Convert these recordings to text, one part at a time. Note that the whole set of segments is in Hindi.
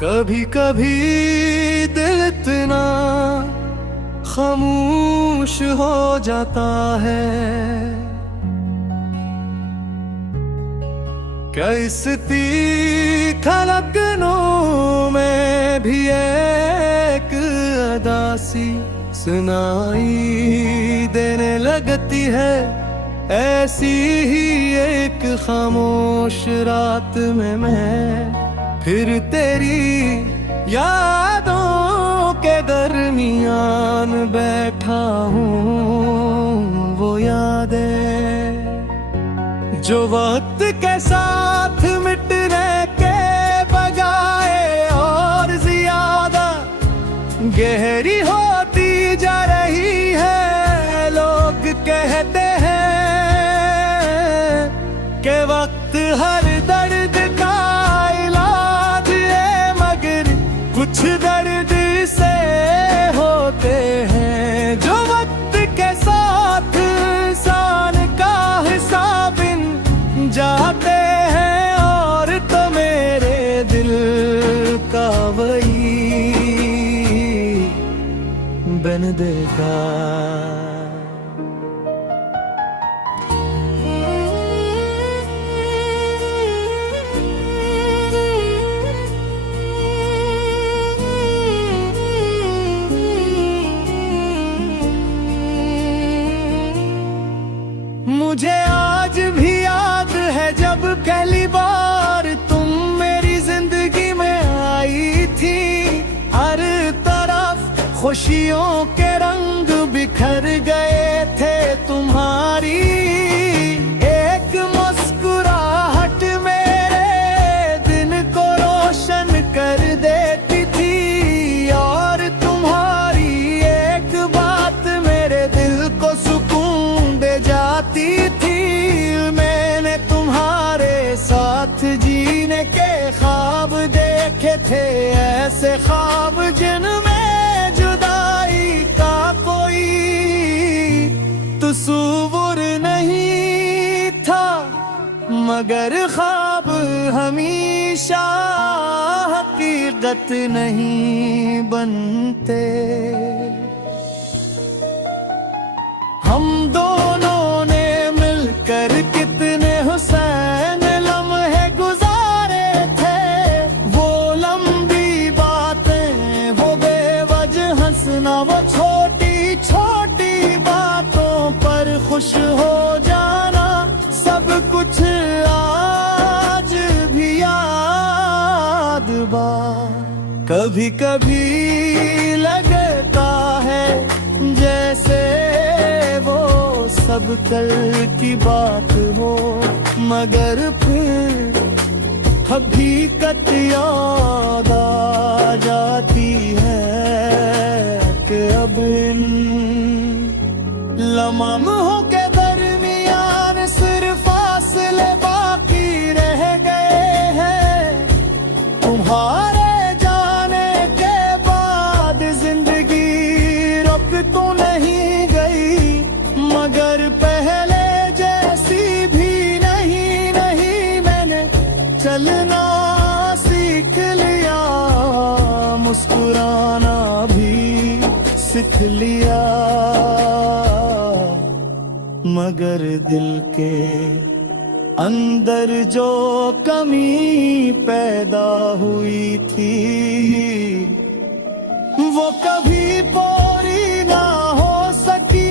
कभी कभी दिल इतना खामोश हो जाता है, कैसी धड़कनों में भी एक अदासी सुनाई देने लगती है। ऐसी ही एक खामोश रात में मैं फिर तेरी यादों के दरमियान बैठा हूँ। वो यादें जो वक्त के साथ मिटने के बजाय और ज्यादा गहरी होती जा रही है। लोग कहते हैं कि वक्त हर दर्द का इलाज है, मगर कुछ दर्द से होते हैं जो वक्त के साथ इंसान का हिसाब जाते हैं। और तो मेरे दिल का वही बन देगा। मुझे आज भी याद है जब पहली बार तुम मेरी जिंदगी में आई थी। हर तरफ खुशियों के रंग बिखर गए थे तुम्हारी। एक मुस्कुराहट मेरे दिन को रोशन कर देती थी, और तुम्हारी एक बात मेरे दिल को सुकून दे जाती थी। मैंने तुम्हारे साथ जीने के ख्वाब देखे थे, ऐसे ख्वाब जिनमें जुदाई का कोई तस्वुर नहीं था, मगर ख्वाब हमेशा हकीकत नहीं बनते। हम दोनों ने मिलकर कितने हुसैन लम्हे गुजारे थे। वो लंबी बातें, वो बेवजह हंसना, वो छोटी छोटी बातों पर खुश हो जाना, सब कुछ आज भी याद बा। कभी कभी लगता है जैसे वो सब कल की बात हो, मगर फिर हकीकत याद आ जाती है कि अब इन लम्हों के दरमियान सिर्फ फासले बाकी रह गए हैं। तुम्हारे जाने के बाद जिंदगी रुक तो नहीं गई, मगर पहले जैसी भी नहीं। नहीं मैंने चलना सीख लिया, मुस्कुराना भी सीख लिया, मगर दिल के अंदर जो कमी पैदा हुई थी वो कभी पूरी ना हो सकी।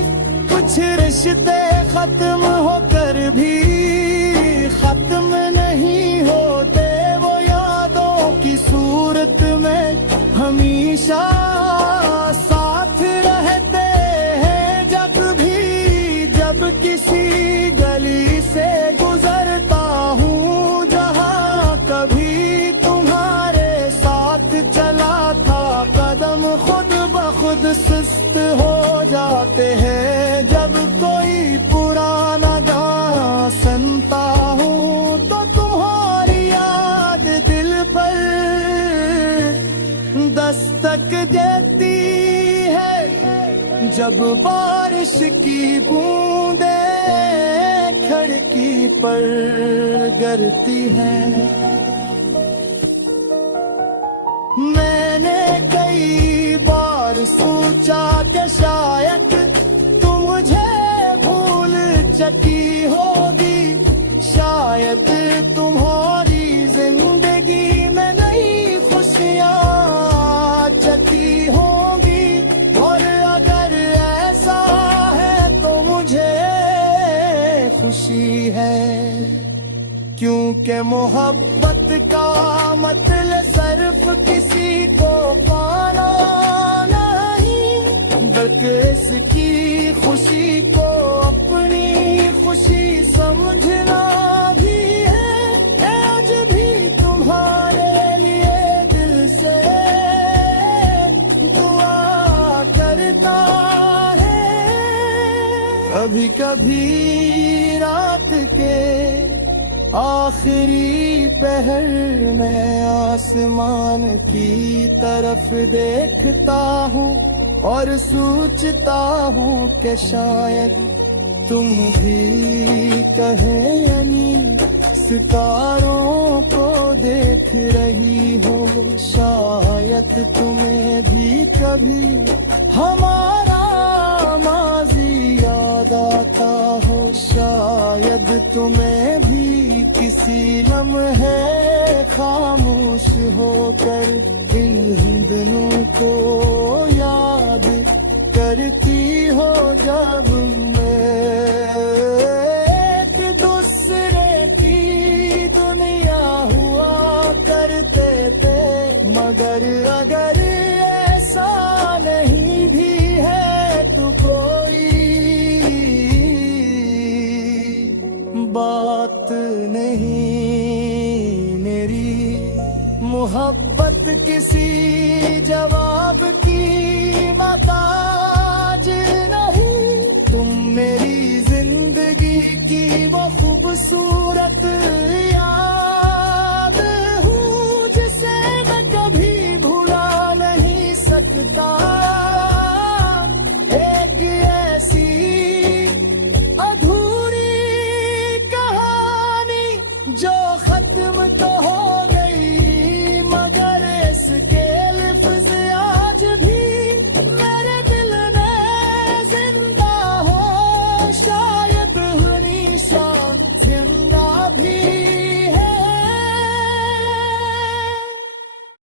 कुछ रिश्ते खत्म होकर भी खत्म नहीं होते, वो यादों की सूरत में हमेशा साथ रहते हैं। जब किसी गली से गुजरता हूँ जहाँ कभी तुम्हारे साथ चला था, कदम खुद ब खुद सुस्त हो जाते हैं। जब कोई पुराना गाना सुनता हूँ तो तुम्हारी याद दिल पर दस्तक देती है। जब बारिश की बूंदें खिड़की पर गिरती हैं, सोचा कि शायद तू मुझे भूल चुकी होगी, शायद तुम्हारी जिंदगी में नई खुशियाँ चकी होंगी। और अगर ऐसा है तो मुझे खुशी है, क्योंकि मोहब्बत का मतलब सिर्फ किसी को पाना नहीं, बल्कि इसकी खुशी को अपनी खुशी समझना भी है। आज भी तुम्हारे लिए दिल से दुआ करता है। कभी कभी रात के आखिरी पहर में आसमान की तरफ देखता हूँ और सोचता हूँ कि शायद तुम भी कहीं यानी सितारों को देख रही हो, शायद तुम्हें भी कभी हमारा माजी याद आता हो, शायद तुम्हें भी किसी लम्हे खामोश होकर इन दिनों को याद करती हो। जब एक दूसरे की दुनिया हुआ करते थे, मगर अगर ऐसा नहीं भी है तो कोई बात नहीं। मेरी मोहब्बत किसी जवाब की मोहताज नहीं, तुम मेरी जिंदगी की वो खूबसूरत